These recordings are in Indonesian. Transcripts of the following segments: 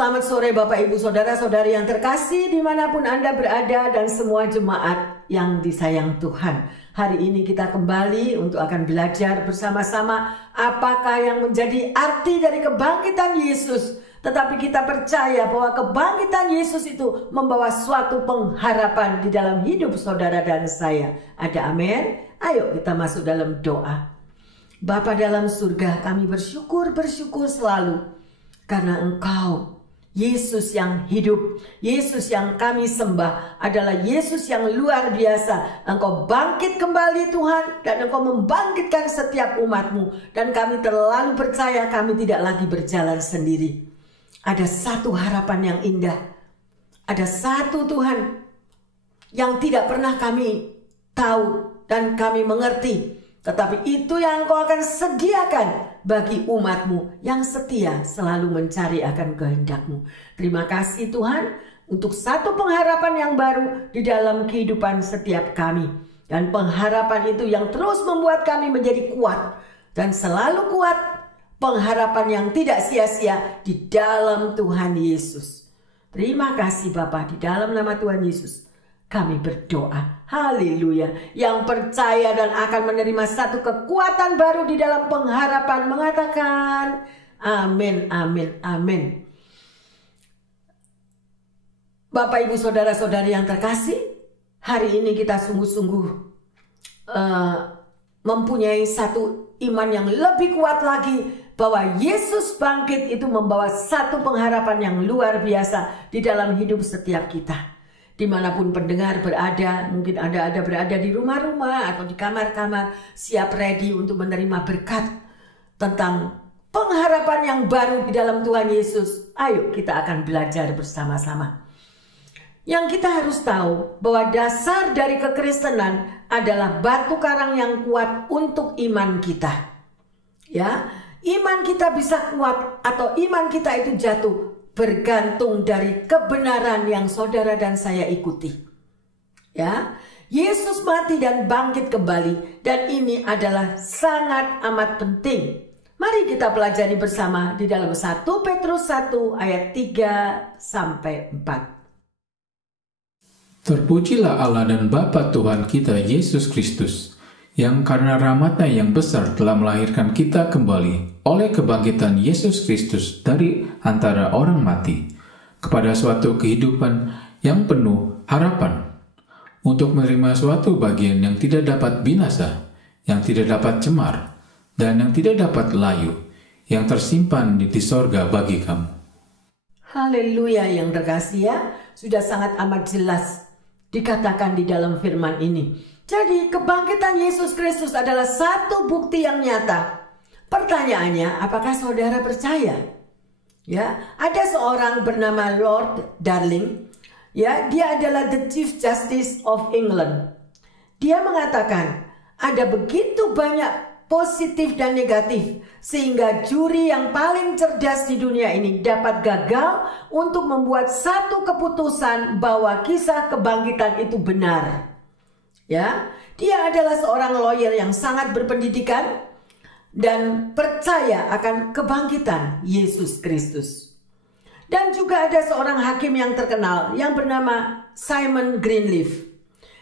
Selamat sore Bapak Ibu Saudara-saudari yang terkasih dimanapun Anda berada dan semua jemaat yang disayang Tuhan. Hari ini kita kembali untuk akan belajar bersama-sama apakah yang menjadi arti dari kebangkitan Yesus. Tetapi kita percaya bahwa kebangkitan Yesus itu membawa suatu pengharapan di dalam hidup saudara dan saya. Ada amin? Ayo kita masuk dalam doa. Bapa dalam surga, kami bersyukur selalu karena Engkau Yesus yang hidup, Yesus yang kami sembah adalah Yesus yang luar biasa. Engkau bangkit kembali Tuhan, dan Engkau membangkitkan setiap umat-Mu. Dan kami terlalu percaya kami tidak lagi berjalan sendiri. Ada satu harapan yang indah. Ada satu Tuhan yang tidak pernah kami tahu dan kami mengerti. Tetapi itu yang Engkau akan sediakan bagi umat-Mu yang setia selalu mencari akan kehendak-Mu. Terima kasih Tuhan untuk satu pengharapan yang baru di dalam kehidupan setiap kami. Dan pengharapan itu yang terus membuat kami menjadi kuat. Dan selalu kuat, pengharapan yang tidak sia-sia di dalam Tuhan Yesus. Terima kasih Bapa, di dalam nama Tuhan Yesus kami berdoa. Haleluya. Yang percaya dan akan menerima satu kekuatan baru di dalam pengharapan mengatakan amin, amin, amin. Bapak Ibu Saudara-saudari yang terkasih, hari ini kita sungguh-sungguh mempunyai satu iman yang lebih kuat lagi bahwa Yesus bangkit itu membawa satu pengharapan yang luar biasa di dalam hidup setiap kita. Dimanapun pendengar berada, mungkin Anda berada di rumah-rumah atau di kamar-kamar, siap ready untuk menerima berkat tentang pengharapan yang baru di dalam Tuhan Yesus. Ayo kita akan belajar bersama-sama. Yang kita harus tahu bahwa dasar dari kekristenan adalah batu karang yang kuat untuk iman kita. Ya, iman kita bisa kuat atau iman kita itu jatuh bergantung dari kebenaran yang saudara dan saya ikuti. Ya, Yesus mati dan bangkit kembali, dan ini adalah sangat amat penting. Mari kita pelajari bersama di dalam 1 Petrus 1 ayat 3 sampai 4. Terpujilah Allah dan Bapa Tuhan kita Yesus Kristus, yang karena rahmat-Nya yang besar telah melahirkan kita kembali oleh kebangkitan Yesus Kristus dari antara orang mati, kepada suatu kehidupan yang penuh harapan, untuk menerima suatu bagian yang tidak dapat binasa, yang tidak dapat cemar, dan yang tidak dapat layu, yang tersimpan di sorga bagi kamu. Haleluya yang terkasih ya, sudah sangat amat jelas dikatakan di dalam firman ini. Jadi kebangkitan Yesus Kristus adalah satu bukti yang nyata. Pertanyaannya, apakah saudara percaya? Ya, ada seorang bernama Lord Darling. Ya, dia adalah the Chief Justice of England. Dia mengatakan ada begitu banyak positif dan negatif sehingga juri yang paling cerdas di dunia ini dapat gagal untuk membuat satu keputusan bahwa kisah kebangkitan itu benar. Ya, dia adalah seorang lawyer yang sangat berpendidikan dan percaya akan kebangkitan Yesus Kristus. Dan juga ada seorang hakim yang terkenal yang bernama Simon Greenleaf.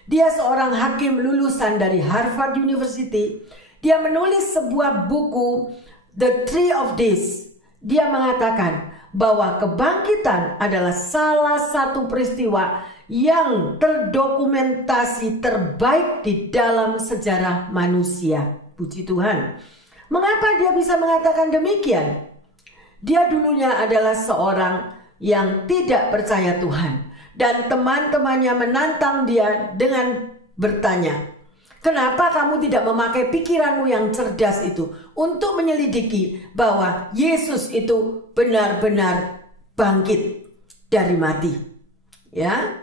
Dia seorang hakim lulusan dari Harvard University. Dia menulis sebuah buku, The Tree of Days. Dia mengatakan bahwa kebangkitan adalah salah satu peristiwa yang terdokumentasi terbaik di dalam sejarah manusia. Puji Tuhan. Mengapa dia bisa mengatakan demikian? Dia dulunya adalah seorang yang tidak percaya Tuhan. Dan teman-temannya menantang dia dengan bertanya, kenapa kamu tidak memakai pikiranmu yang cerdas itu untuk menyelidiki bahwa Yesus itu benar-benar bangkit dari mati? Ya.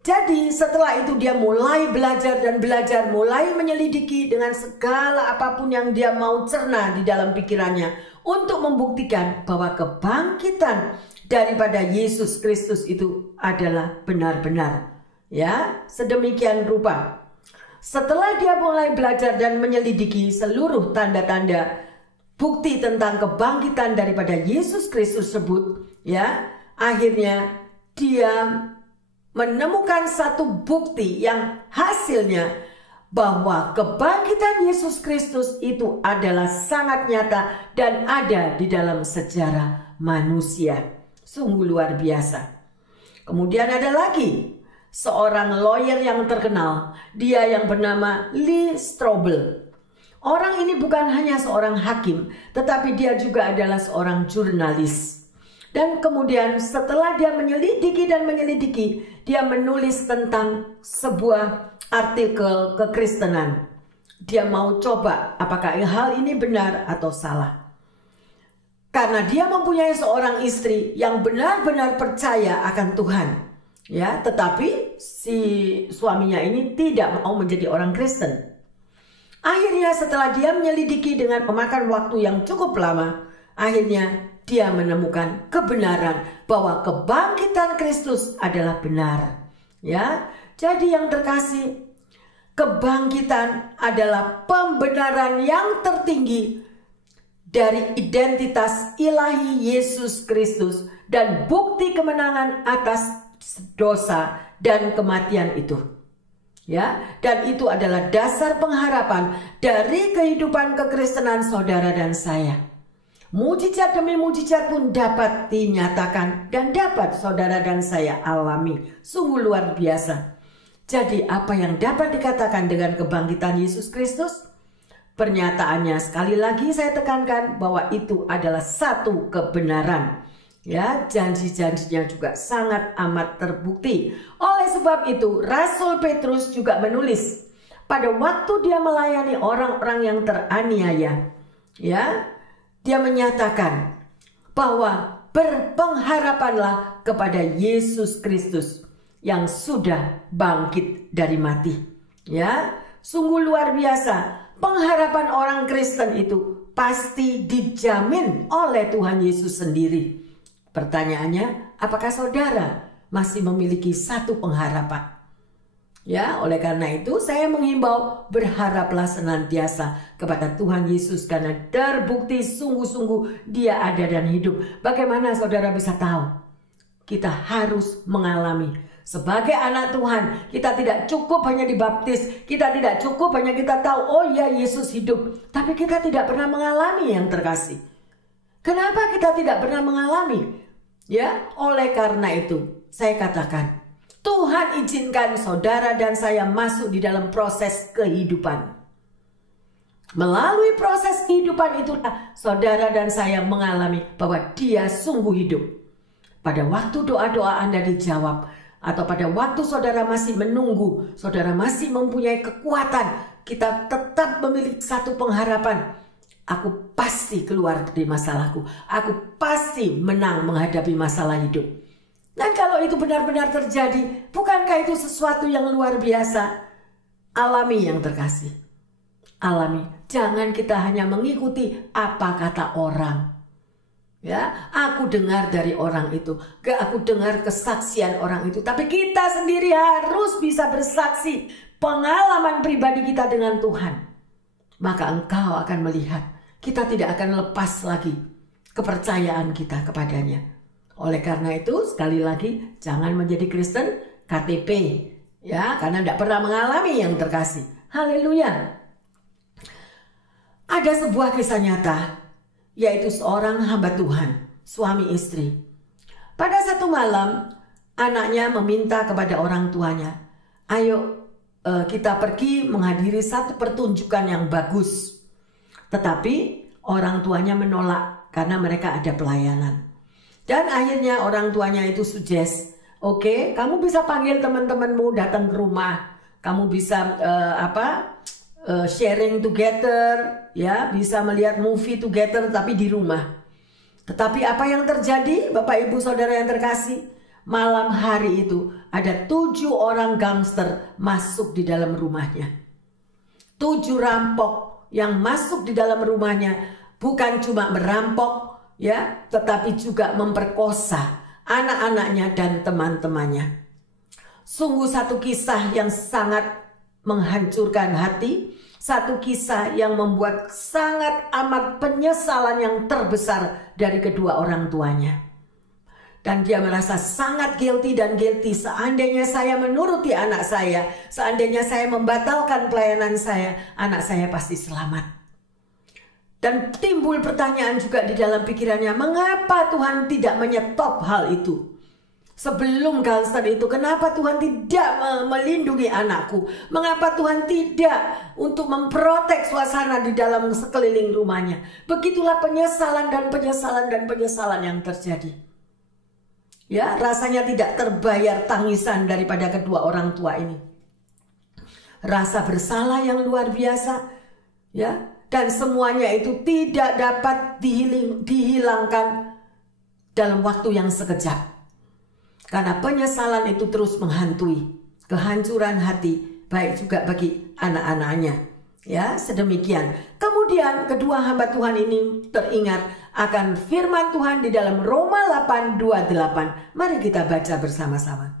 Jadi setelah itu dia mulai belajar dan belajar, mulai menyelidiki dengan segala apapun yang dia mau cerna di dalam pikirannya untuk membuktikan bahwa kebangkitan daripada Yesus Kristus itu adalah benar-benar. Ya, sedemikian rupa. Setelah dia mulai belajar dan menyelidiki seluruh tanda-tanda bukti tentang kebangkitan daripada Yesus Kristus tersebut, ya, akhirnya dia menemukan satu bukti yang hasilnya bahwa kebangkitan Yesus Kristus itu adalah sangat nyata dan ada di dalam sejarah manusia. Sungguh luar biasa. Kemudian ada lagi seorang lawyer yang terkenal, dia yang bernama Lee Strobel. Orang ini bukan hanya seorang hakim, tetapi dia juga adalah seorang jurnalis. Dan kemudian setelah dia menyelidiki dan menyelidiki, dia menulis tentang sebuah artikel kekristenan. Dia mau coba apakah hal ini benar atau salah. Karena dia mempunyai seorang istri yang benar-benar percaya akan Tuhan. Ya, tetapi si suaminya ini tidak mau menjadi orang Kristen. Akhirnya setelah dia menyelidiki dengan memakan waktu yang cukup lama, akhirnya dia menemukan kebenaran bahwa kebangkitan Kristus adalah benar. Ya, jadi yang terkasih, kebangkitan adalah pembenaran yang tertinggi dari identitas ilahi Yesus Kristus dan bukti kemenangan atas dosa dan kematian itu. Ya, dan itu adalah dasar pengharapan dari kehidupan kekristenan saudara dan saya. Mujizat demi mujizat pun dapat dinyatakan dan dapat saudara dan saya alami. Sungguh luar biasa. Jadi apa yang dapat dikatakan dengan kebangkitan Yesus Kristus? Pernyataannya sekali lagi saya tekankan bahwa itu adalah satu kebenaran. Ya, janji-janjinya juga sangat amat terbukti. Oleh sebab itu, Rasul Petrus juga menulis pada waktu dia melayani orang-orang yang teraniaya. Ya, dia menyatakan bahwa berpengharapanlah kepada Yesus Kristus yang sudah bangkit dari mati. Ya, sungguh luar biasa. Pengharapan orang Kristen itu pasti dijamin oleh Tuhan Yesus sendiri. Pertanyaannya, apakah saudara masih memiliki satu pengharapan? Ya, oleh karena itu saya menghimbau berharaplah senantiasa kepada Tuhan Yesus karena terbukti sungguh-sungguh Dia ada dan hidup. Bagaimana saudara bisa tahu? Kita harus mengalami. Sebagai anak Tuhan, kita tidak cukup hanya dibaptis, kita tidak cukup hanya kita tahu, oh ya Yesus hidup, tapi kita tidak pernah mengalami yang terkasih. Kenapa kita tidak pernah mengalami? Ya, oleh karena itu saya katakan, Tuhan izinkan saudara dan saya masuk di dalam proses kehidupan. Melalui proses kehidupan itulah saudara dan saya mengalami bahwa Dia sungguh hidup. Pada waktu doa-doa Anda dijawab, atau pada waktu saudara masih menunggu, saudara masih mempunyai kekuatan, kita tetap memiliki satu pengharapan. Aku pasti keluar dari masalahku. Aku pasti menang menghadapi masalah hidup. Dan kalau itu benar-benar terjadi, bukankah itu sesuatu yang luar biasa? Alami yang terkasih. Alami. Jangan kita hanya mengikuti apa kata orang. Ya, aku dengar dari orang itu, aku dengar kesaksian orang itu, tapi kita sendiri harus bisa bersaksi pengalaman pribadi kita dengan Tuhan. Maka engkau akan melihat kita tidak akan lepas lagi kepercayaan kita kepadanya. Oleh karena itu, sekali lagi, jangan menjadi Kristen KTP, ya, karena tidak pernah mengalami yang terkasih. Haleluya. Ada sebuah kisah nyata, yaitu seorang hamba Tuhan, suami istri. Pada satu malam, anaknya meminta kepada orang tuanya, ayo kita pergi menghadiri satu pertunjukan yang bagus. Tetapi orang tuanya menolak karena mereka ada pelayanan. Dan akhirnya orang tuanya itu suggest, oke, kamu bisa panggil teman-temanmu datang ke rumah. Kamu bisa sharing together, ya, bisa melihat movie together tapi di rumah. Tetapi apa yang terjadi, Bapak Ibu Saudara yang terkasih? Malam hari itu ada 7 orang gangster masuk di dalam rumahnya. 7 rampok yang masuk di dalam rumahnya bukan cuma merampok, ya, tetapi juga memperkosa anak-anaknya dan teman-temannya. Sungguh satu kisah yang sangat menghancurkan hati, satu kisah yang membuat sangat amat penyesalan yang terbesar dari kedua orang tuanya. Dan dia merasa sangat guilty dan guilty. Seandainya saya menuruti anak saya, seandainya saya membatalkan pelayanan saya, anak saya pasti selamat. Dan timbul pertanyaan juga di dalam pikirannya, mengapa Tuhan tidak menyetop hal itu? Sebelum kanker itu, kenapa Tuhan tidak melindungi anakku? Mengapa Tuhan tidak untuk memprotek suasana di dalam sekeliling rumahnya? Begitulah penyesalan dan penyesalan dan penyesalan yang terjadi. Ya, rasanya tidak terbayar tangisan daripada kedua orang tua ini. Rasa bersalah yang luar biasa, ya, dan semuanya itu tidak dapat dihilangkan dalam waktu yang sekejap. Karena penyesalan itu terus menghantui kehancuran hati, baik juga bagi anak-anaknya. Ya, sedemikian. Kemudian kedua hamba Tuhan ini teringat akan firman Tuhan di dalam Roma 8:28. Mari kita baca bersama-sama.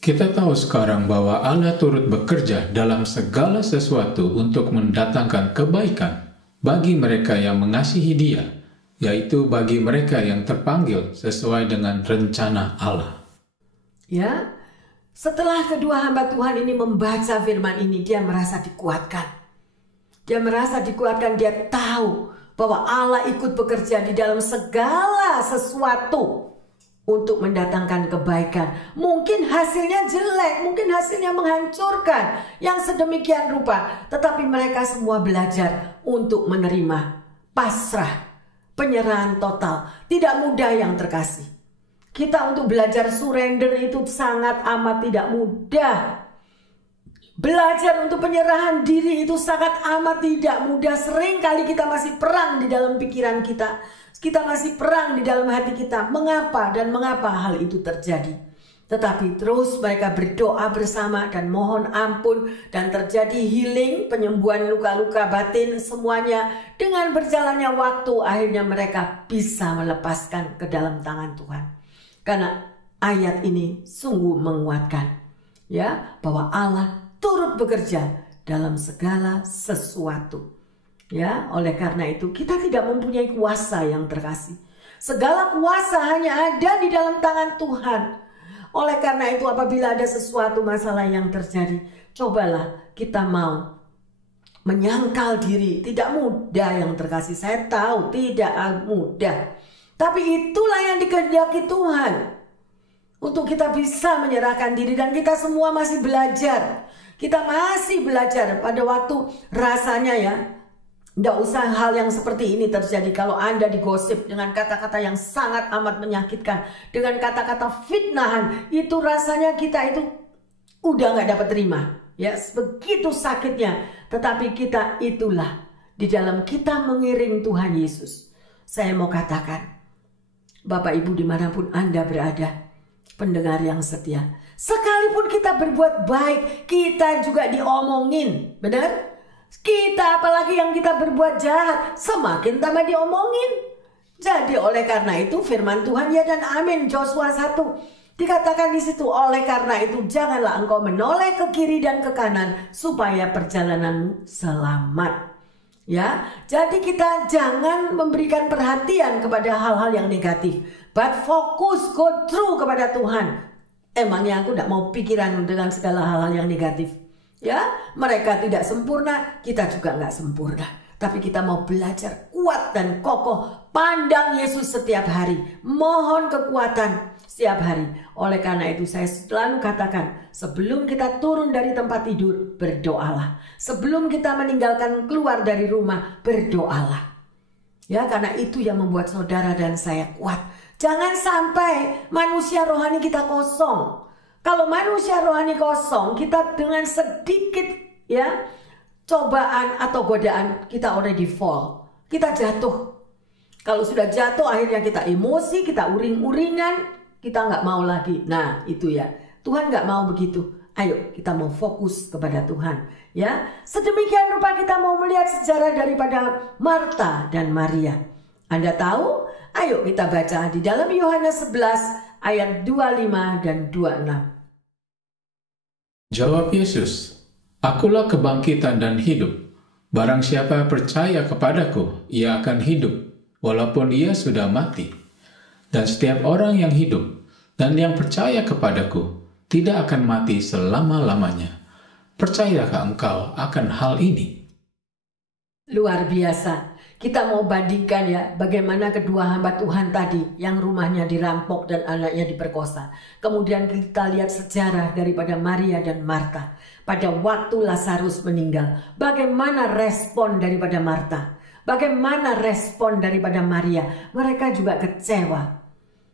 Kita tahu sekarang bahwa Allah turut bekerja dalam segala sesuatu untuk mendatangkan kebaikan bagi mereka yang mengasihi Dia, yaitu bagi mereka yang terpanggil sesuai dengan rencana Allah. Ya, setelah kedua hamba Tuhan ini membaca firman ini, dia merasa dikuatkan. Dia merasa dikuatkan, dia tahu bahwa Allah ikut bekerja di dalam segala sesuatu untuk mendatangkan kebaikan. Mungkin hasilnya jelek, mungkin hasilnya menghancurkan, yang sedemikian rupa. Tetapi mereka semua belajar untuk menerima, pasrah, penyerahan total. Tidak mudah yang terkasih. Kita untuk belajar surrender itu sangat amat tidak mudah. Belajar untuk penyerahan diri itu sangat amat tidak mudah. Seringkali kita masih perang di dalam pikiran kita. Kita masih perang di dalam hati kita. Mengapa dan mengapa hal itu terjadi? Tetapi terus mereka berdoa bersama dan mohon ampun. Dan terjadi healing, penyembuhan luka-luka batin semuanya. Dengan berjalannya waktu akhirnya mereka bisa melepaskan ke dalam tangan Tuhan. Karena ayat ini sungguh menguatkan, ya, bahwa Allah turut bekerja dalam segala sesuatu. Ya, oleh karena itu kita tidak mempunyai kuasa yang terkasih. Segala kuasa hanya ada di dalam tangan Tuhan. Oleh karena itu apabila ada sesuatu masalah yang terjadi, cobalah kita mau menyangkal diri. Tidak mudah yang terkasih, saya tahu tidak mudah. Tapi itulah yang dikehendaki Tuhan. Untuk kita bisa menyerahkan diri, dan kita semua masih belajar. Kita masih belajar pada waktu rasanya, ya, tidak usah hal yang seperti ini terjadi. Kalau Anda digosip dengan kata-kata yang sangat amat menyakitkan, dengan kata-kata fitnahan, itu rasanya kita itu udah nggak dapat terima. Ya, begitu sakitnya. Tetapi kita itulah di dalam kita mengiring Tuhan Yesus. Saya mau katakan, Bapak Ibu dimanapun Anda berada, pendengar yang setia, sekalipun kita berbuat baik, kita juga diomongin, benar? Kita apalagi yang kita berbuat jahat, semakin tambah diomongin. Jadi oleh karena itu firman Tuhan ya dan amin, Yosua 1 dikatakan di situ, oleh karena itu janganlah engkau menoleh ke kiri dan ke kanan supaya perjalananmu selamat. Ya, jadi kita jangan memberikan perhatian kepada hal-hal yang negatif, but fokus, go through kepada Tuhan. Emangnya aku tidak mau pikiran dengan segala hal-hal yang negatif. Ya, mereka tidak sempurna, kita juga nggak sempurna. Tapi kita mau belajar kuat dan kokoh, pandang Yesus setiap hari, mohon kekuatan setiap hari. Oleh karena itu saya selalu katakan, sebelum kita turun dari tempat tidur, berdoalah. Sebelum kita meninggalkan keluar dari rumah, berdoalah. Ya, karena itu yang membuat saudara dan saya kuat. Jangan sampai manusia rohani kita kosong. Kalau manusia rohani kosong, kita dengan sedikit, ya, cobaan atau godaan, kita already fall. Kita jatuh. Kalau sudah jatuh, akhirnya kita emosi, kita uring-uringan, kita nggak mau lagi. Nah, itu ya. Tuhan nggak mau begitu. Ayo, kita mau fokus kepada Tuhan. Ya, sedemikian rupa kita mau melihat sejarah daripada Marta dan Maria. Anda tahu? Ayo kita baca di dalam Yohanes 11 ayat 25 dan 26. Jawab Yesus, "Akulah kebangkitan dan hidup. Barang siapa percaya kepadaku, ia akan hidup, walaupun ia sudah mati. Dan setiap orang yang hidup dan yang percaya kepadaku tidak akan mati selama-lamanya. Percayakah engkau akan hal ini? Luar biasa. Kita mau bandingkan ya, bagaimana kedua hamba Tuhan tadi yang rumahnya dirampok dan anaknya diperkosa. Kemudian kita lihat sejarah daripada Maria dan Marta. Pada waktu Lazarus meninggal, bagaimana respon daripada Marta? Bagaimana respon daripada Maria? Mereka juga kecewa.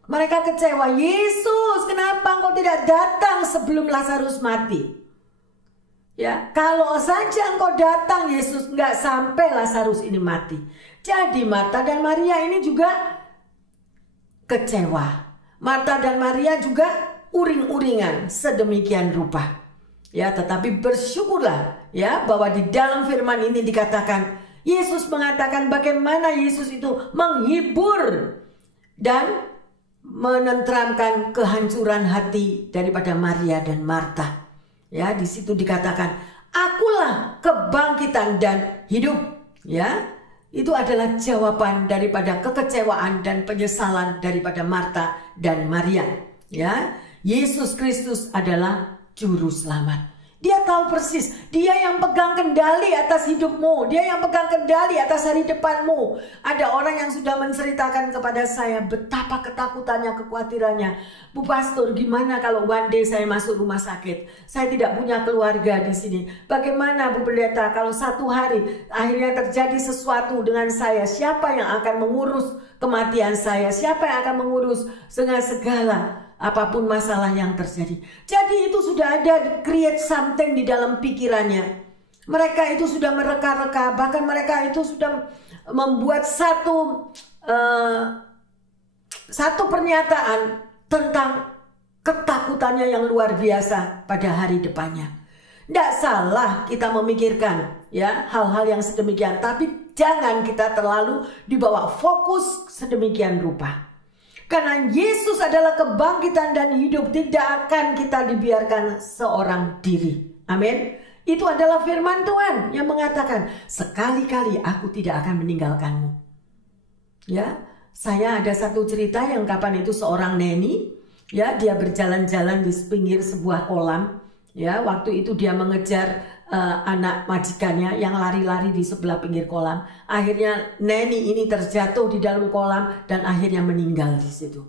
Mereka kecewa, Yesus, kenapa engkau tidak datang sebelum Lazarus mati? Ya, kalau saja engkau datang Yesus, nggak sampai Lazarus ini mati. Jadi Marta dan Maria ini juga kecewa. Marta dan Maria juga uring-uringan sedemikian rupa. Ya, tetapi bersyukurlah ya bahwa di dalam firman ini dikatakan Yesus mengatakan bagaimana Yesus itu menghibur dan menenteramkan kehancuran hati daripada Maria dan Marta. Ya, di situ dikatakan, akulah kebangkitan dan hidup. Ya, itu adalah jawaban daripada kekecewaan dan penyesalan daripada Marta dan Maria. Ya, Yesus Kristus adalah juru selamat. Dia tahu persis, dia yang pegang kendali atas hidupmu, dia yang pegang kendali atas hari depanmu. Ada orang yang sudah menceritakan kepada saya betapa ketakutannya, kekhawatirannya. Bu Pastor, gimana kalau one day saya masuk rumah sakit? Saya tidak punya keluarga di sini. Bagaimana Bu Pendeta kalau satu hari akhirnya terjadi sesuatu dengan saya? Siapa yang akan mengurus kematian saya? Siapa yang akan mengurus dengan segala apapun masalah yang terjadi? Jadi itu sudah ada create something di dalam pikirannya. Mereka itu sudah mereka-reka, bahkan mereka itu sudah membuat satu pernyataan tentang ketakutannya yang luar biasa pada hari depannya. Tidak salah kita memikirkan ya hal-hal yang sedemikian, tapi jangan kita terlalu dibawa fokus sedemikian rupa. Karena Yesus adalah kebangkitan dan hidup, tidak akan kita dibiarkan seorang diri. Amin. Itu adalah firman Tuhan yang mengatakan, sekali-kali aku tidak akan meninggalkanmu. Ya, saya ada satu cerita yang kapan itu seorang neni, ya, dia berjalan-jalan di pinggir sebuah kolam. Ya, waktu itu dia mengejar anak majikannya yang lari-lari di sebelah pinggir kolam. Akhirnya neni ini terjatuh di dalam kolam dan akhirnya meninggal di situ.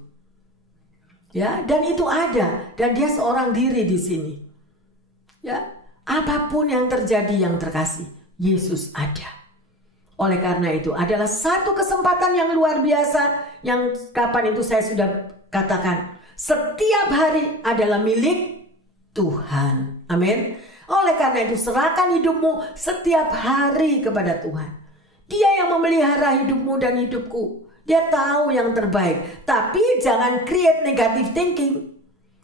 Ya, dan itu ada, dan dia seorang diri di sini. Ya, apapun yang terjadi yang terkasih, Yesus ada. Oleh karena itu adalah satu kesempatan yang luar biasa yang kapan itu saya sudah katakan, setiap hari adalah milik Tuhan. Amin. Oleh karena itu serahkan hidupmu setiap hari kepada Tuhan. Dia yang memelihara hidupmu dan hidupku. Dia tahu yang terbaik. Tapi jangan create negative thinking.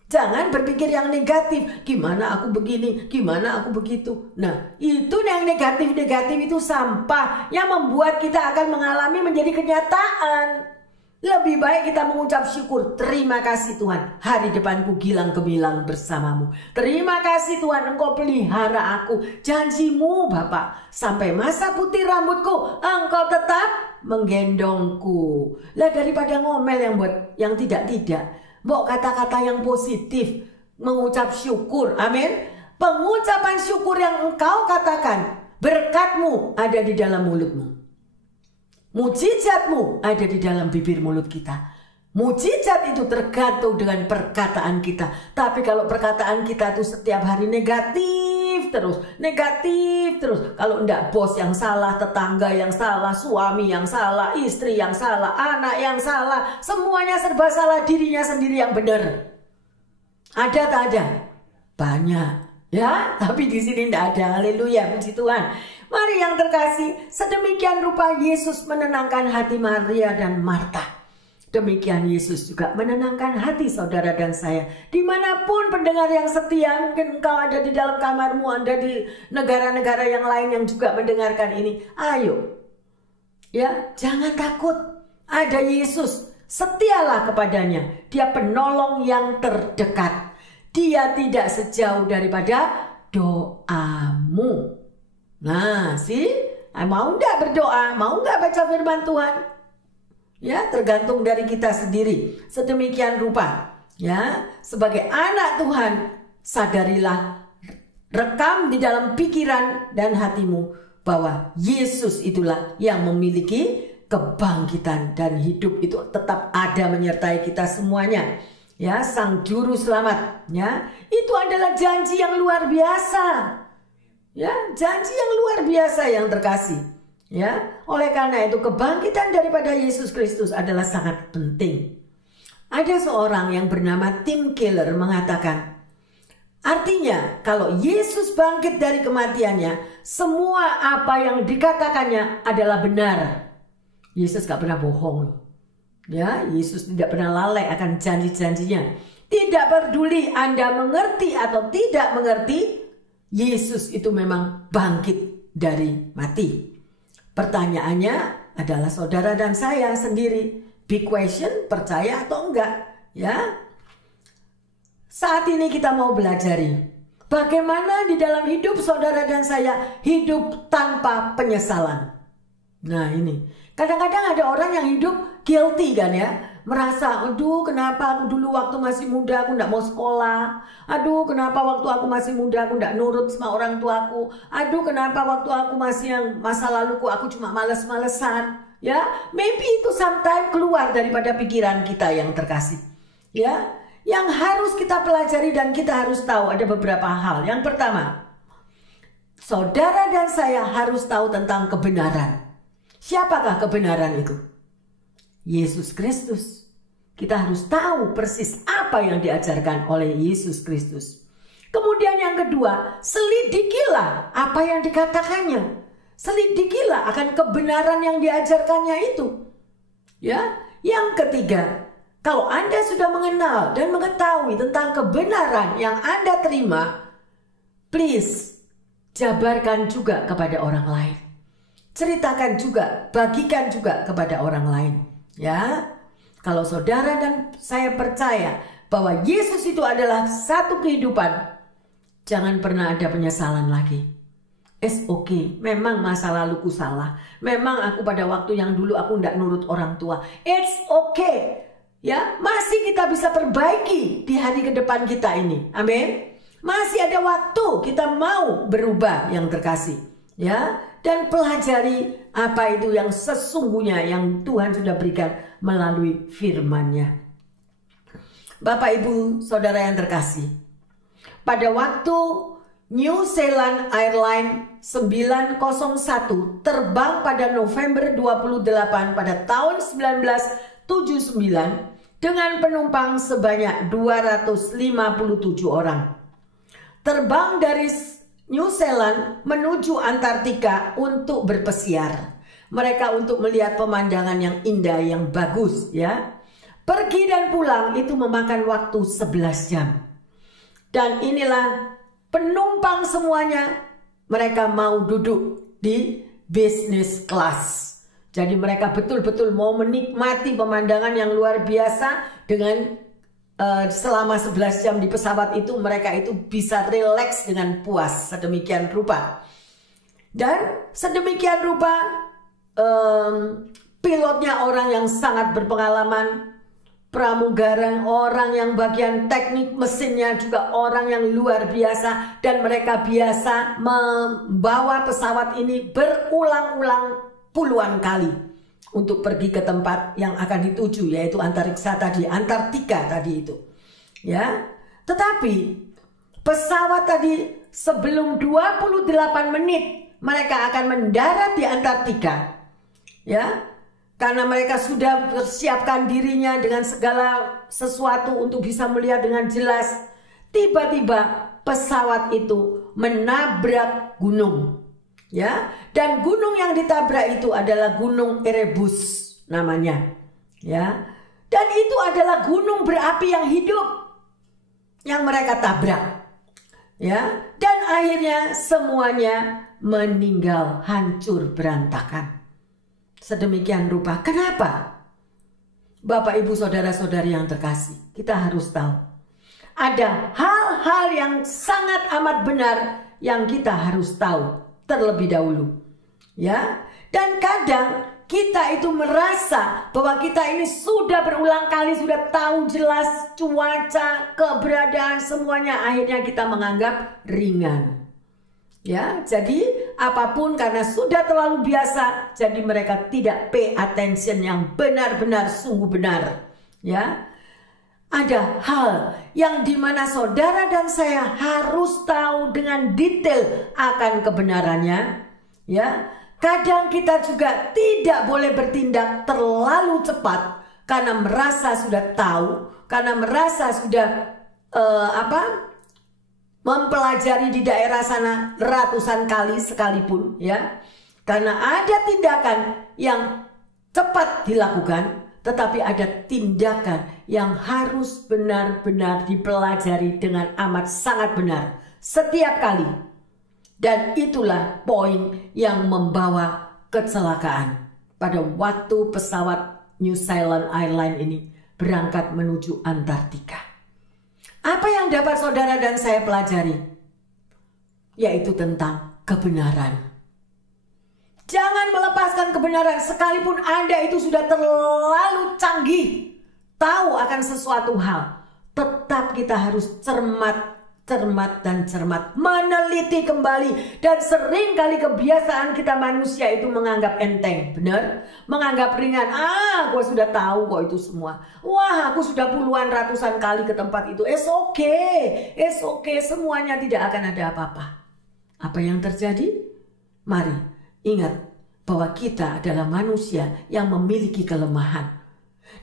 Jangan berpikir yang negatif. Gimana aku begini, gimana aku begitu. Nah, itu yang negatif-negatif itu sampah yang membuat kita akan mengalami menjadi kenyataan. Lebih baik kita mengucap syukur. Terima kasih Tuhan, hari depanku gilang gemilang bersamamu. Terima kasih Tuhan, engkau pelihara aku. Janjimu Bapak, sampai masa putih rambutku engkau tetap menggendongku. Lah daripada ngomel yang tidak-tidak, mbok kata-kata yang positif, mengucap syukur. Amin. Pengucapan syukur yang engkau katakan, berkatmu ada di dalam mulutmu. Mujizatmu ada di dalam bibir mulut kita. Mujizat itu tergantung dengan perkataan kita. Tapi kalau perkataan kita itu setiap hari negatif terus. Kalau enggak bos yang salah, tetangga yang salah, suami yang salah, istri yang salah, anak yang salah. Semuanya serba salah, dirinya sendiri yang benar. Ada tak ada? Banyak. Ya, tapi di sini tidak ada. Haleluya, puji Tuhan. Mari yang terkasih, sedemikian rupa Yesus menenangkan hati Maria dan Marta. Demikian Yesus juga menenangkan hati saudara dan saya. Dimanapun pendengar yang setia, mungkin engkau ada di dalam kamarmu, ada di negara-negara yang lain yang juga mendengarkan ini. Ayo, ya, jangan takut. Ada Yesus, setialah kepadanya. Dia penolong yang terdekat. Dia tidak sejauh daripada doamu. Nah, mau enggak berdoa? Mau enggak baca firman Tuhan? Ya, tergantung dari kita sendiri. Sedemikian rupa, ya, sebagai anak Tuhan, sadarilah, rekam di dalam pikiran dan hatimu bahwa Yesus itulah yang memiliki kebangkitan, dan hidup itu tetap ada menyertai kita semuanya. Ya, Sang Juru Selamat, ya, itu adalah janji yang luar biasa. Ya, janji yang luar biasa yang terkasih. Ya, oleh karena itu kebangkitan daripada Yesus Kristus adalah sangat penting. Ada seorang yang bernama Tim Keller mengatakan, artinya kalau Yesus bangkit dari kematiannya, semua apa yang dikatakannya adalah benar. Yesus gak pernah bohong loh. Ya, Yesus tidak pernah lalai akan janji-janjinya. Tidak peduli Anda mengerti atau tidak mengerti, Yesus itu memang bangkit dari mati. Pertanyaannya adalah saudara dan saya sendiri, big question, percaya atau enggak? Ya, saat ini kita mau belajari bagaimana di dalam hidup saudara dan saya hidup tanpa penyesalan. Nah ini, kadang-kadang ada orang yang hidup guilty kan ya, merasa, aduh kenapa aku dulu waktu masih muda aku enggak mau sekolah, aduh kenapa waktu aku masih muda aku enggak nurut sama orang tuaku, aduh kenapa waktu aku masih yang masa laluku aku cuma males-malesan. Ya, maybe itu sometimes keluar daripada pikiran kita yang terkasih. Ya, yang harus kita pelajari dan kita harus tahu ada beberapa hal. Yang pertama, saudara dan saya harus tahu tentang kebenaran. Siapakah kebenaran itu? Yesus Kristus. Kita harus tahu persis apa yang diajarkan oleh Yesus Kristus. Kemudian yang kedua, selidikilah apa yang dikatakannya. Selidikilah akan kebenaran yang diajarkannya itu. Ya, yang ketiga, kalau Anda sudah mengenal dan mengetahui tentang kebenaran yang Anda terima, please jabarkan juga kepada orang lain. Ceritakan juga, bagikan juga kepada orang lain. Ya, kalau saudara dan saya percaya bahwa Yesus itu adalah satu kehidupan, jangan pernah ada penyesalan lagi. It's okay, memang masa laluku salah, memang aku pada waktu yang dulu aku tidak nurut orang tua. It's okay, ya, masih kita bisa perbaiki di hari ke depan kita ini. Amin. Masih ada waktu kita mau berubah yang terkasih, ya. Dan pelajari apa itu yang sesungguhnya yang Tuhan sudah berikan melalui firman-Nya. Bapak Ibu Saudara yang terkasih, pada waktu New Zealand Airlines 901 terbang pada November 28 pada tahun 1979 dengan penumpang sebanyak 257 orang. Terbang dari New Zealand menuju Antartika untuk berpesiar. Mereka untuk melihat pemandangan yang indah, yang bagus, ya. Pergi dan pulang itu memakan waktu 11 jam. Dan inilah penumpang semuanya, mereka mau duduk di business class. Jadi mereka betul-betul mau menikmati pemandangan yang luar biasa dengan selama 11 jam di pesawat itu mereka itu bisa rileks dengan puas sedemikian rupa. Dan sedemikian rupa pilotnya orang yang sangat berpengalaman, pramugara, orang yang bagian teknik mesinnya juga orang yang luar biasa, dan mereka biasa membawa pesawat ini berulang-ulang puluhan kali untuk pergi ke tempat yang akan dituju, yaitu antariksa tadi, Antartika tadi itu. Ya, tetapi pesawat tadi sebelum 28 menit mereka akan mendarat di Antartika. Ya, karena mereka sudah persiapkan dirinya dengan segala sesuatu untuk bisa melihat dengan jelas. Tiba-tiba pesawat itu menabrak gunung. Ya, dan gunung yang ditabrak itu adalah Gunung Erebus namanya. Ya, dan itu adalah gunung berapi yang hidup yang mereka tabrak. Ya, dan akhirnya semuanya meninggal, hancur berantakan. Sedemikian rupa. Kenapa? Bapak, Ibu, Saudara-saudari yang terkasih, kita harus tahu ada hal-hal yang sangat amat benar yang kita harus tahu terlebih dahulu. Ya, dan kadang kita itu merasa bahwa kita ini sudah berulang kali sudah tahu jelas cuaca, keberadaan semuanya, akhirnya kita menganggap ringan. Ya, jadi apapun karena sudah terlalu biasa, jadi mereka tidak pay attention yang benar-benar sungguh benar. Ya, ada hal yang dimana saudara dan saya harus tahu dengan detail akan kebenarannya. Ya, kadang kita juga tidak boleh bertindak terlalu cepat karena merasa sudah tahu, karena merasa sudah mempelajari di daerah sana ratusan kali sekalipun, ya. Karena ada tindakan yang cepat dilakukan, tetapi ada tindakan yang harus benar-benar dipelajari dengan amat sangat benar setiap kali. Dan itulah poin yang membawa kecelakaan pada waktu pesawat New Zealand Airlines ini berangkat menuju Antartika. Apa yang dapat saudara dan saya pelajari? Yaitu tentang kebenaran. Jangan melepaskan kebenaran sekalipun Anda itu sudah terlalu canggih tahu akan sesuatu hal. Tetap kita harus cermat meneliti kembali. Dan sering kali kebiasaan kita manusia itu menganggap enteng, benar? Menganggap ringan. Gue sudah tahu kok itu semua. Wah, aku sudah puluhan ratusan kali ke tempat itu. It's okay, semuanya tidak akan ada apa-apa. Apa yang terjadi? Mari ingat bahwa kita adalah manusia yang memiliki kelemahan.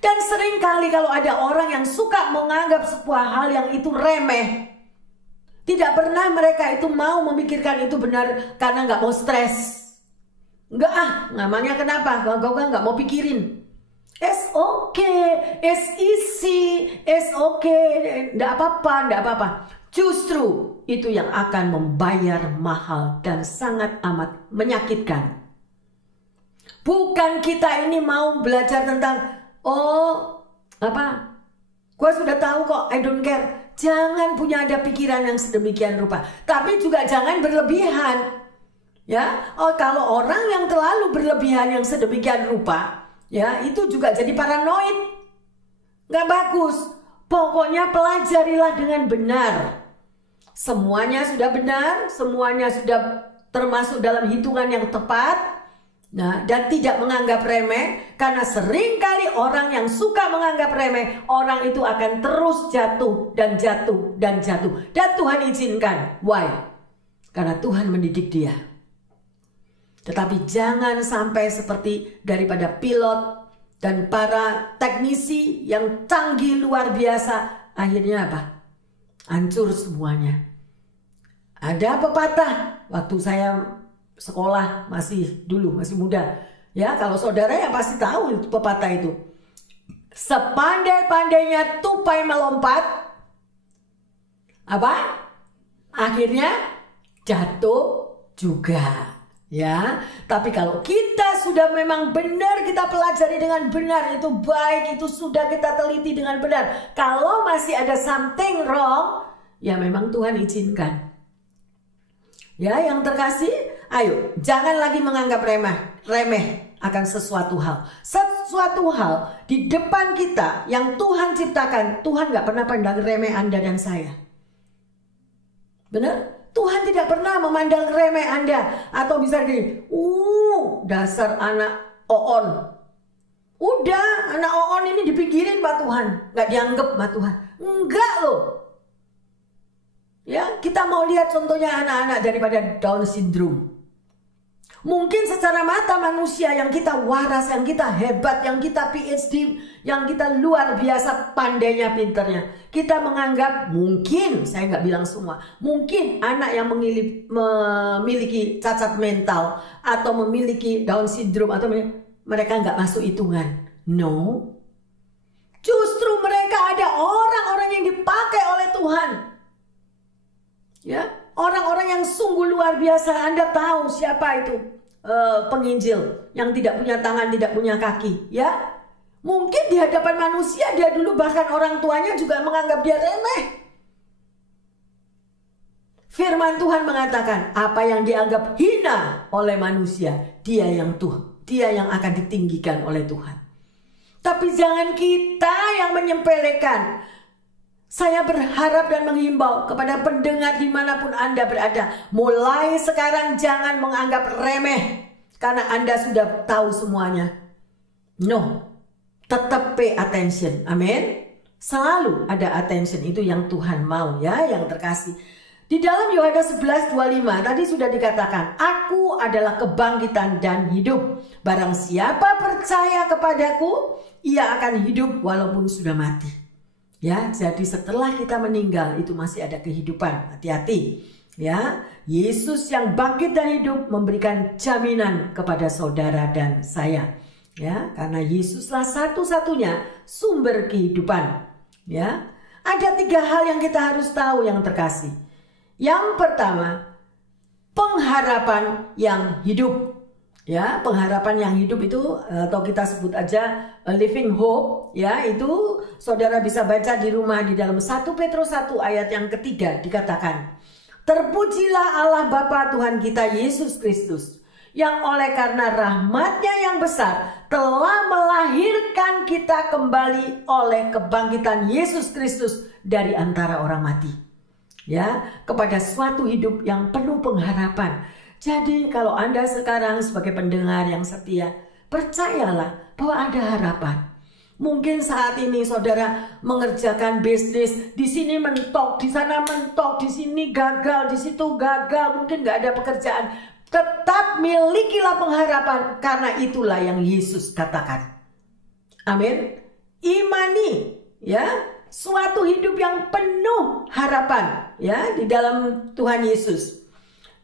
Dan sering kali kalau ada orang yang suka menganggap sebuah hal yang itu remeh, tidak pernah mereka itu mau memikirkan itu benar karena nggak mau stres. Namanya kenapa? Gue nggak mau pikirin. It's okay, it's easy, it's okay, nggak apa-apa. Justru itu yang akan membayar mahal dan sangat amat menyakitkan. Bukan kita ini mau belajar tentang gue sudah tahu kok, I don't care. Jangan punya ada pikiran yang sedemikian rupa. Tapi juga jangan berlebihan. Ya, kalau orang yang terlalu berlebihan yang sedemikian rupa, ya itu juga jadi paranoid. Nggak bagus. Pokoknya pelajarilah dengan benar. Semuanya sudah benar, semuanya sudah termasuk dalam hitungan yang tepat. Nah, dan tidak menganggap remeh, karena seringkali orang yang suka menganggap remeh, orang itu akan terus jatuh dan jatuh dan jatuh. Dan Tuhan izinkan. Why? Karena Tuhan mendidik dia. Tetapi jangan sampai seperti daripada pilot dan para teknisi yang canggih luar biasa. Akhirnya apa? Hancur semuanya. Ada pepatah waktu saya sekolah masih muda, ya, kalau saudara ya pasti tahu itu pepatah itu. Sepandai-pandainya tupai melompat, akhirnya jatuh juga, ya. Tapi kalau kita sudah memang benar, kita pelajari dengan benar, itu baik, itu sudah kita teliti dengan benar. Kalau masih ada something wrong, ya memang Tuhan izinkan. Ya, yang terkasih, ayo jangan lagi menganggap remeh akan sesuatu hal. Sesuatu hal di depan kita yang Tuhan ciptakan, Tuhan gak pernah pandang remeh Anda dan saya. Benar? Tuhan tidak pernah memandang remeh Anda. Atau bisa gini, dasar anak Oon. Udah, anak Oon ini dipikirin Pak Tuhan, gak dianggap Pak Tuhan. Enggak loh. Ya, kita mau lihat contohnya anak-anak daripada Down syndrome. Mungkin secara mata manusia yang kita waras, yang kita hebat, yang kita PhD, yang kita luar biasa pandainya, pinternya, kita menganggap mungkin, saya nggak bilang semua, mungkin anak yang memiliki cacat mental atau memiliki Down syndrome atau mereka nggak masuk hitungan. No, justru mereka ada orang-orang yang dipakai oleh Tuhan. Ya, orang-orang yang sungguh luar biasa. Anda tahu siapa itu penginjil yang tidak punya tangan, tidak punya kaki, ya? Mungkin di hadapan manusia dia dulu bahkan orang tuanya juga menganggap dia remeh. Firman Tuhan mengatakan apa yang dianggap hina oleh manusia, dia yang dia yang akan ditinggikan oleh Tuhan. Tapi jangan kita yang menyepelekan. Saya berharap dan menghimbau kepada pendengar dimanapun Anda berada, mulai sekarang jangan menganggap remeh karena Anda sudah tahu semuanya. No, tetap pay attention. Amin. Selalu ada attention, itu yang Tuhan mau ya, yang terkasih. Di dalam Yohanes 11:25 tadi sudah dikatakan, aku adalah kebangkitan dan hidup. Barang siapa percaya kepadaku, ia akan hidup walaupun sudah mati. Ya, jadi setelah kita meninggal itu masih ada kehidupan. Hati-hati. Ya, Yesus yang bangkit dan hidup memberikan jaminan kepada saudara dan saya. Ya, karena Yesuslah satu-satunya sumber kehidupan. Ya, ada 3 hal yang kita harus tahu yang terkasih. Yang pertama, pengharapan yang hidup. Ya, pengharapan yang hidup itu atau kita sebut aja living hope, ya, itu saudara bisa baca di rumah di dalam 1 Petrus 1 ayat yang ketiga dikatakan, terpujilah Allah Bapa Tuhan kita Yesus Kristus, yang oleh karena rahmat-Nya yang besar telah melahirkan kita kembali oleh kebangkitan Yesus Kristus dari antara orang mati. Ya, kepada suatu hidup yang penuh pengharapan. Jadi kalau Anda sekarang sebagai pendengar yang setia, percayalah bahwa ada harapan. Mungkin saat ini saudara mengerjakan bisnis, di sini mentok, di sana mentok, di sini gagal, di situ gagal, mungkin nggak ada pekerjaan. Tetap milikilah pengharapan, karena itulah yang Yesus katakan. Amin. Imani, ya, suatu hidup yang penuh harapan, ya, di dalam Tuhan Yesus.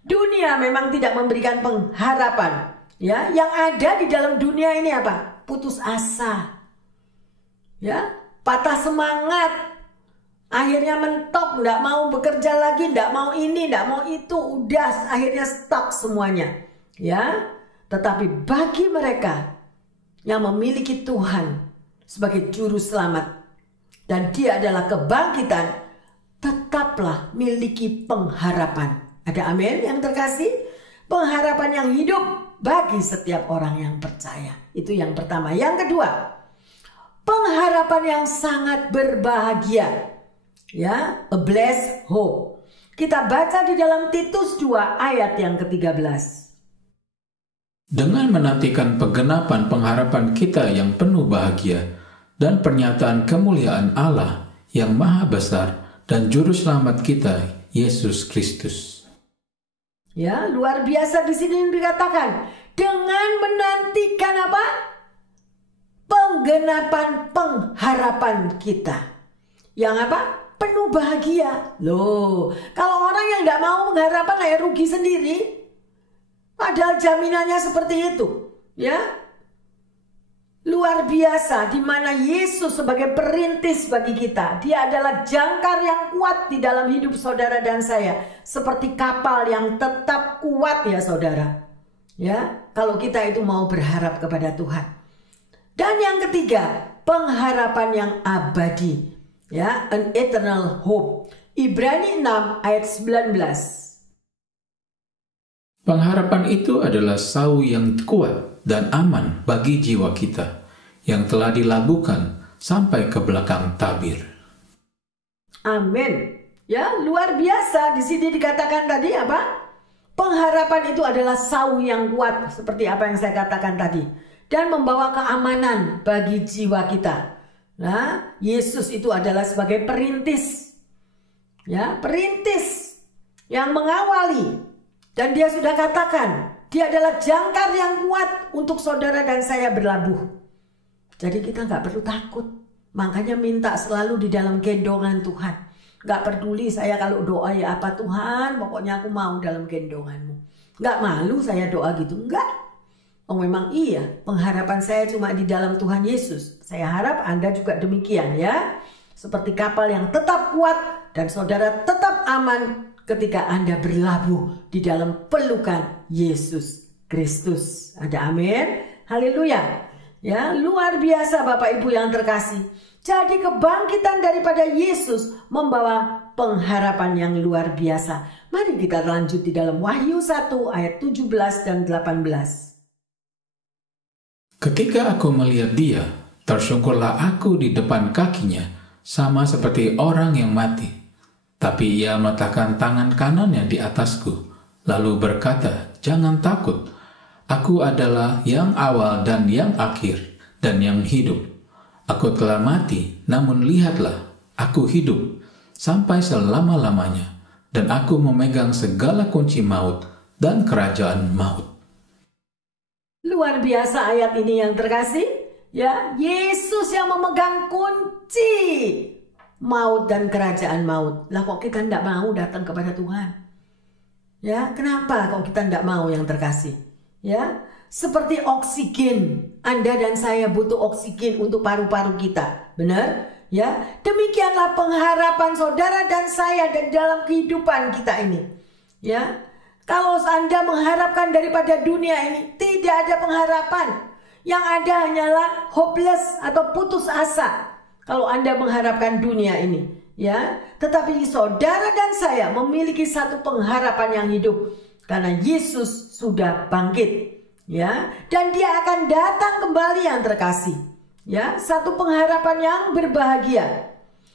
Dunia memang tidak memberikan pengharapan, ya. Yang ada di dalam dunia ini apa? Putus asa, ya, patah semangat, akhirnya mentok, nggak mau bekerja lagi, nggak mau ini, nggak mau itu, udah akhirnya stuck semuanya, ya. Tetapi bagi mereka yang memiliki Tuhan sebagai juru selamat dan Dia adalah kebangkitan, tetaplah miliki pengharapan. Ada amin yang terkasih? Pengharapan yang hidup bagi setiap orang yang percaya. Itu yang pertama. Yang kedua, pengharapan yang sangat berbahagia. Ya, a blessed hope. Kita baca di dalam Titus 2 ayat yang ke-13. Dengan menantikan penggenapan pengharapan kita yang penuh bahagia dan pernyataan kemuliaan Allah yang maha besar dan juru selamat kita, Yesus Kristus. Ya, luar biasa di sini dikatakan dengan menantikan apa? Penggenapan pengharapan kita. Yang apa? Penuh bahagia. Loh, kalau orang yang nggak mau pengharapan kayak rugi sendiri. Padahal jaminannya seperti itu, ya. Luar biasa di mana Yesus sebagai perintis bagi kita. Dia adalah jangkar yang kuat di dalam hidup saudara dan saya. Seperti kapal yang tetap kuat ya saudara. Ya, kalau kita itu mau berharap kepada Tuhan. Dan yang ketiga, pengharapan yang abadi. Ya, an eternal hope. Ibrani 6 ayat 19. Pengharapan itu adalah sau yang kuat dan aman bagi jiwa kita, yang telah dilabuhkan sampai ke belakang tabir. Amin. Ya, luar biasa. Di sini dikatakan tadi apa? Pengharapan itu adalah sau yang kuat, seperti apa yang saya katakan tadi, dan membawa keamanan bagi jiwa kita. Nah, Yesus itu adalah sebagai perintis. Ya, perintis yang mengawali. Dan Dia sudah katakan, Dia adalah jangkar yang kuat untuk saudara dan saya berlabuh. Jadi kita nggak perlu takut. Makanya minta selalu di dalam gendongan Tuhan. Nggak peduli saya kalau doa ya apa, Tuhan, pokoknya aku mau dalam gendonganmu. Nggak malu saya doa gitu, nggak. Oh memang iya, pengharapan saya cuma di dalam Tuhan Yesus. Saya harap Anda juga demikian ya. Seperti kapal yang tetap kuat dan saudara tetap aman ketika Anda berlabuh di dalam pelukan Yesus Kristus. Ada amin? Haleluya. Ya, luar biasa Bapak Ibu yang terkasih. Jadi kebangkitan daripada Yesus membawa pengharapan yang luar biasa. Mari kita lanjut di dalam Wahyu 1 ayat 17 dan 18. Ketika aku melihat dia, tersungkurlah aku di depan kakinya, sama seperti orang yang mati. Tapi ia meletakkan tangan kanannya di atasku, lalu berkata, "Jangan takut, aku adalah yang awal dan yang akhir, dan yang hidup. Aku telah mati, namun lihatlah, aku hidup sampai selama-lamanya, dan aku memegang segala kunci maut dan kerajaan maut." Luar biasa ayat ini yang terkasih. Ya, Yesus yang memegang kunci maut dan kerajaan maut. Lah kok kita tidak mau datang kepada Tuhan? Ya, kenapa kok kita tidak mau yang terkasih? Ya, seperti oksigen. Anda dan saya butuh oksigen untuk paru-paru kita. Benar? Ya, demikianlah pengharapan saudara dan saya dan dalam kehidupan kita ini. Ya, kalau Anda mengharapkan daripada dunia ini, tidak ada pengharapan. Yang ada hanyalah hopeless atau putus asa. Kalau Anda mengharapkan dunia ini, ya. Tetapi saudara dan saya memiliki satu pengharapan yang hidup. Karena Yesus sudah bangkit, ya. Dan dia akan datang kembali yang terkasih. Ya, satu pengharapan yang berbahagia.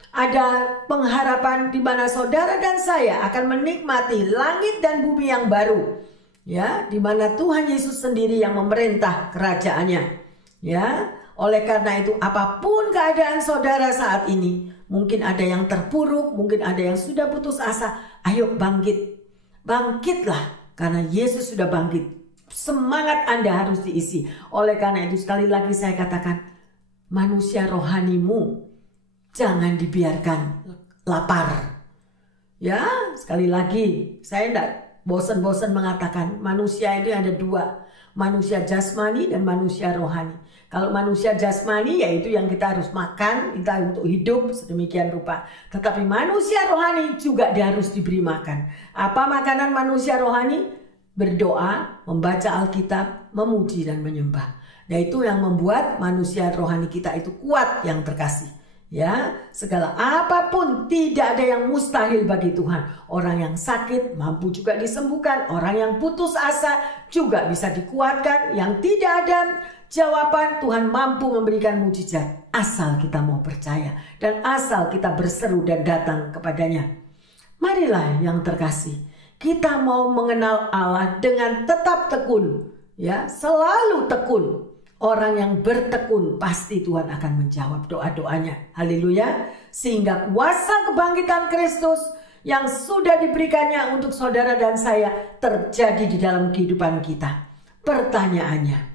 Ada pengharapan di mana saudara dan saya akan menikmati langit dan bumi yang baru. Ya, di mana Tuhan Yesus sendiri yang memerintah kerajaannya. Ya, oleh karena itu apapun keadaan saudara saat ini, mungkin ada yang terpuruk, mungkin ada yang sudah putus asa, ayo bangkit. Bangkitlah karena Yesus sudah bangkit. Semangat Anda harus diisi. Oleh karena itu sekali lagi saya katakan, manusia rohanimu jangan dibiarkan lapar. Ya, sekali lagi saya tidak bosan-bosan mengatakan manusia itu ada dua. Manusia jasmani dan manusia rohani. Kalau manusia jasmani yaitu yang kita harus makan, kita untuk hidup sedemikian rupa. Tetapi manusia rohani juga dia harus diberi makan. Apa makanan manusia rohani? Berdoa, membaca Alkitab, memuji dan menyembah. Nah itu yang membuat manusia rohani kita itu kuat yang terkasih. Ya, segala apapun tidak ada yang mustahil bagi Tuhan. Orang yang sakit mampu juga disembuhkan. Orang yang putus asa juga bisa dikuatkan. Yang tidak ada jawaban, Tuhan mampu memberikan mujizat. Asal kita mau percaya dan asal kita berseru dan datang kepadanya. Marilah yang terkasih, kita mau mengenal Allah dengan tetap tekun. Ya, selalu tekun. Orang yang bertekun pasti Tuhan akan menjawab doa-doanya. Haleluya. Sehingga kuasa kebangkitan Kristus yang sudah diberikannya untuk saudara dan saya terjadi di dalam kehidupan kita. Pertanyaannya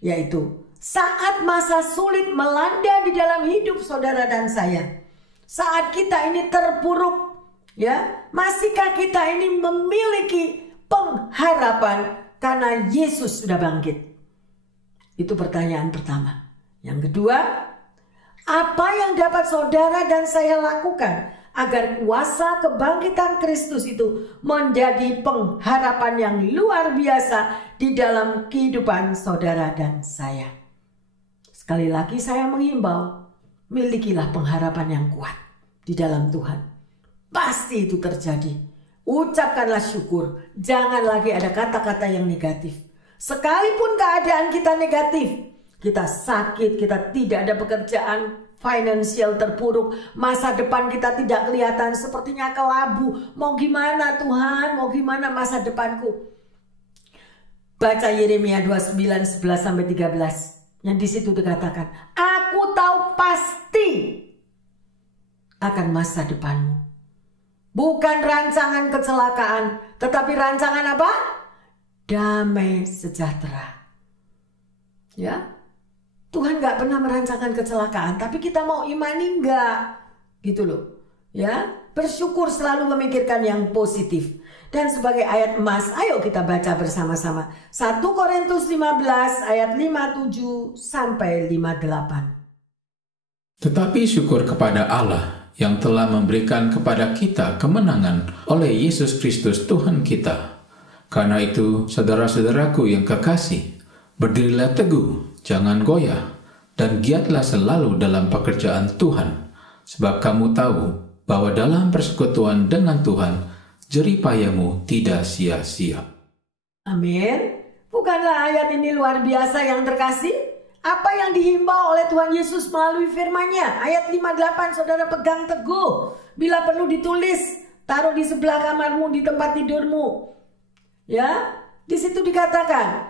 yaitu saat masa sulit melanda di dalam hidup saudara dan saya, saat kita ini terpuruk, ya, masihkah kita ini memiliki pengharapan karena Yesus sudah bangkit? Itu pertanyaan pertama. Yang kedua, apa yang dapat saudara dan saya lakukan agar kuasa kebangkitan Kristus itu menjadi pengharapan yang luar biasa di dalam kehidupan saudara dan saya? Sekali lagi saya menghimbau, milikilah pengharapan yang kuat di dalam Tuhan. Pasti itu terjadi. Ucapkanlah syukur, jangan lagi ada kata-kata yang negatif. Sekalipun keadaan kita negatif, kita sakit, kita tidak ada pekerjaan, finansial terpuruk, masa depan kita tidak kelihatan, sepertinya kelabu. Mau gimana Tuhan? Mau gimana masa depanku? Baca Yeremia 29:11-13. Yang di situ dikatakan, aku tahu pasti akan masa depanmu. Bukan rancangan kecelakaan, tetapi rancangan apa? Damai sejahtera. Ya, Tuhan gak pernah merancangkan kecelakaan, tapi kita mau imani enggak, gitu loh. Ya, bersyukur, selalu memikirkan yang positif. Dan sebagai ayat emas, ayo kita baca bersama-sama. 1 Korintus 15 ayat 57-58. Tetapi syukur kepada Allah yang telah memberikan kepada kita kemenangan oleh Yesus Kristus Tuhan kita. Karena itu, saudara-saudaraku yang kekasih, berdirilah teguh, jangan goyah, dan giatlah selalu dalam pekerjaan Tuhan. Sebab kamu tahu bahwa dalam persekutuan dengan Tuhan, jerih payahmu tidak sia-sia. Amin. Bukanlah ayat ini luar biasa yang terkasih? Apa yang dihimbau oleh Tuhan Yesus melalui firman-Nya. Ayat 58, saudara pegang teguh. Bila perlu ditulis, taruh di sebelah kamarmu, di tempat tidurmu. Ya, di situ dikatakan,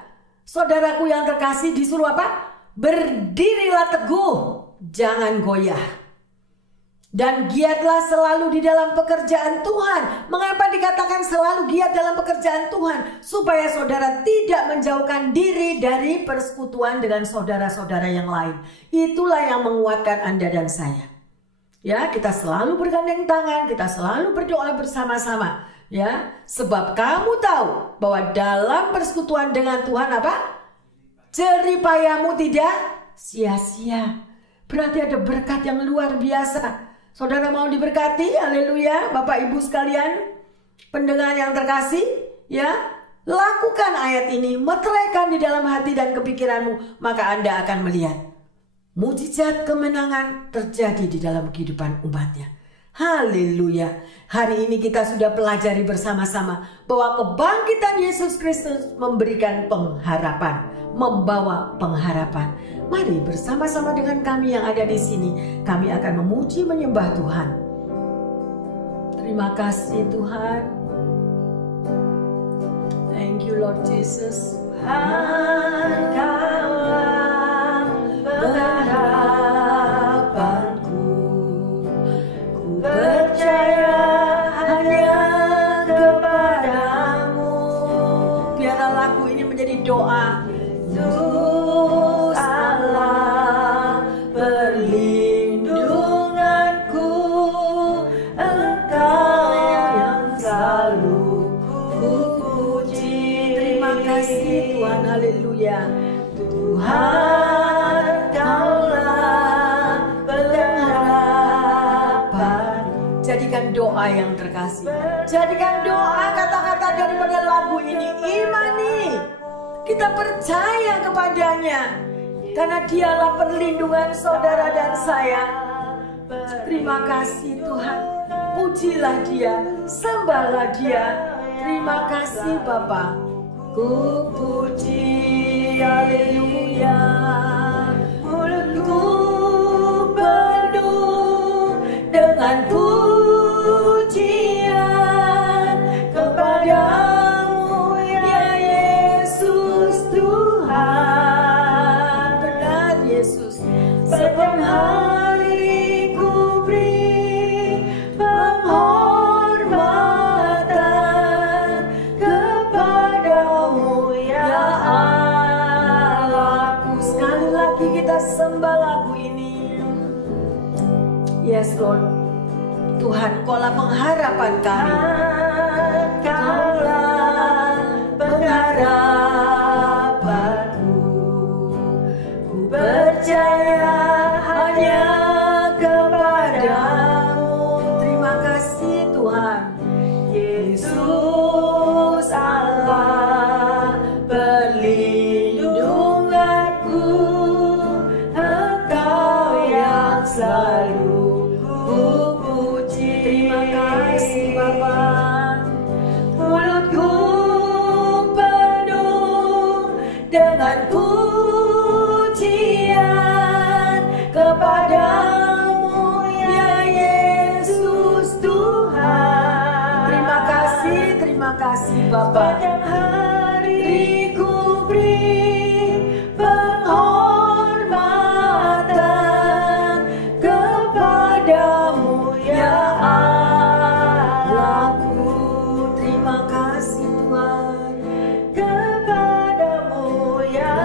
saudaraku yang terkasih disuruh apa? Berdirilah teguh, jangan goyah. Dan giatlah selalu di dalam pekerjaan Tuhan. Mengapa dikatakan selalu giat dalam pekerjaan Tuhan? Supaya saudara tidak menjauhkan diri dari persekutuan dengan saudara-saudara yang lain. Itulah yang menguatkan Anda dan saya. Ya, kita selalu bergandeng tangan, kita selalu berdoa bersama-sama. Ya, sebab kamu tahu bahwa dalam persekutuan dengan Tuhan apa? Jerih payahmu tidak sia-sia. Berarti ada berkat yang luar biasa. Saudara mau diberkati, haleluya, Bapak Ibu sekalian, pendengar yang terkasih, ya, lakukan ayat ini, meteraikan di dalam hati dan kepikiranmu, maka Anda akan melihat mujizat kemenangan terjadi di dalam kehidupan umatnya. Haleluya. Hari ini kita sudah pelajari bersama-sama bahwa kebangkitan Yesus Kristus memberikan pengharapan, membawa pengharapan. Mari bersama-sama dengan kami yang ada di sini, kami akan memuji menyembah Tuhan. Terima kasih Tuhan. Thank you Lord Jesus. Tuhan, Kaulah pengharapanku. Ku percaya hanya kepadamu. Biarlah lagu ini menjadi doa. Perlindunganku, Engkau yang selalu kupuji. Terima kasih Tuhan, haleluya. Tuhan, Kaulah pengharapan. Jadikan doa yang terkasih, jadikan doa kata-kata daripada lagu ini imani. Kita percaya kepadanya, karena dialah perlindungan saudara dan saya. Terima kasih Tuhan. Pujilah dia, sembahlah dia. Terima kasih Bapa. Ku puji, haleluya. Mulutku penuh dengan pujian kepadamu ya Yesus Tuhan. Benar Yesus. Setiap hari ku beri penghormatan kepadamu ya Allahku. Sekali lagi kita sembah lagu ini. Yes Lord. Tuhan, Kaulah pengharapan kami. Kaulah pengharapanku. Ku percaya hanya kepadamu. Terima kasih Tuhan. Yesus Allah perlindunganku. Engkau yang selalu kupuji. Terima kasih Bapa. Mulutku penuh dengan pujian kepadamu ya Yesus Tuhan. Terima kasih Bapa. Setiap hari ku beri penghormatan kepadamu ya Allahku. Terima kasih Tuhan. Kepadamu ya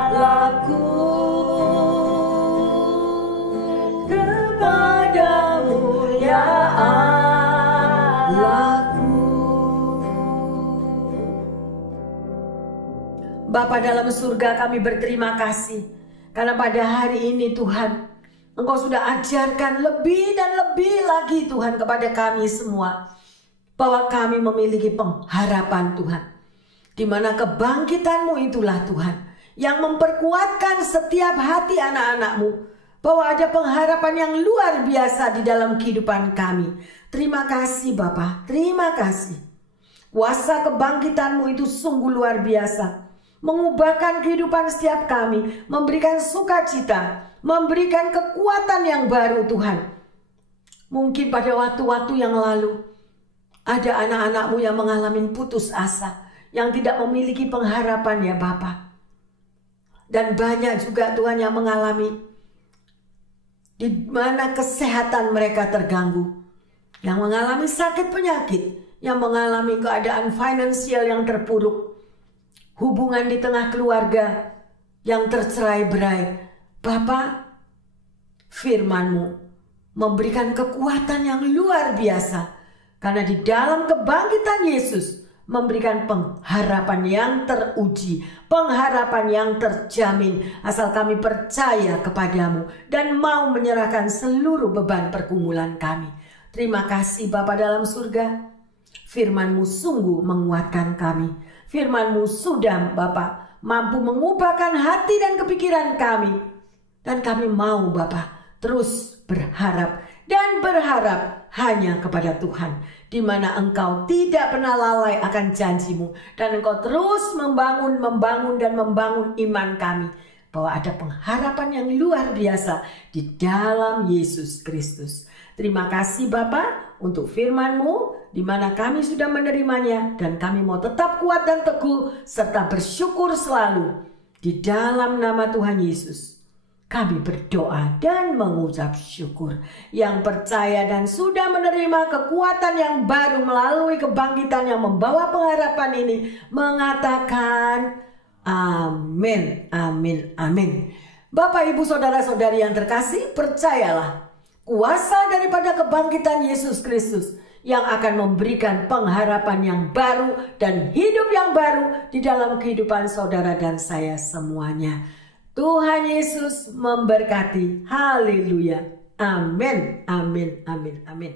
Allahku. Kepadamu ya Allahku. Bapa dalam surga, kami berterima kasih karena pada hari ini Tuhan, Engkau sudah ajarkan lebih dan lebih lagi Tuhan kepada kami semua, bahwa kami memiliki pengharapan Tuhan, di mana kebangkitan-Mu itulah Tuhan yang memperkuatkan setiap hati anak-anak-Mu, bahwa ada pengharapan yang luar biasa di dalam kehidupan kami. Terima kasih Bapa, terima kasih. Kuasa kebangkitan-Mu itu sungguh luar biasa. mengubahkan kehidupan setiap kami, memberikan sukacita, memberikan kekuatan yang baru Tuhan. Mungkin pada waktu-waktu yang lalu, ada anak-anak-mu yang mengalami putus asa, yang tidak memiliki pengharapan ya Bapa. Dan banyak juga Tuhan yang mengalami di mana kesehatan mereka terganggu, yang mengalami sakit penyakit, yang mengalami keadaan finansial yang terpuruk, hubungan di tengah keluarga yang tercerai-berai. Bapa, firman-Mu memberikan kekuatan yang luar biasa, karena di dalam kebangkitan Yesus memberikan pengharapan yang teruji, pengharapan yang terjamin, asal kami percaya kepadamu dan mau menyerahkan seluruh beban pergumulan kami. Terima kasih Bapa dalam surga, firman-Mu sungguh menguatkan kami. Firman-Mu sudah Bapa mampu mengubahkan hati dan kepikiran kami. Dan kami mau Bapa terus berharap dan berharap hanya kepada Tuhan, di mana Engkau tidak pernah lalai akan janji-Mu, dan Engkau terus membangun iman kami, bahwa ada pengharapan yang luar biasa di dalam Yesus Kristus. Terima kasih Bapa untuk firman-Mu, di mana kami sudah menerimanya, dan kami mau tetap kuat dan teguh serta bersyukur selalu. Di dalam nama Tuhan Yesus kami berdoa dan mengucap syukur. Yang percaya dan sudah menerima kekuatan yang baru melalui kebangkitan yang membawa pengharapan ini mengatakan amin, amin, amin. Bapak, Ibu, Saudara-saudari yang terkasih, percayalah kuasa daripada kebangkitan Yesus Kristus yang akan memberikan pengharapan yang baru dan hidup yang baru di dalam kehidupan saudara dan saya semuanya. Tuhan Yesus memberkati. Haleluya. Amin, amin, amin, amin.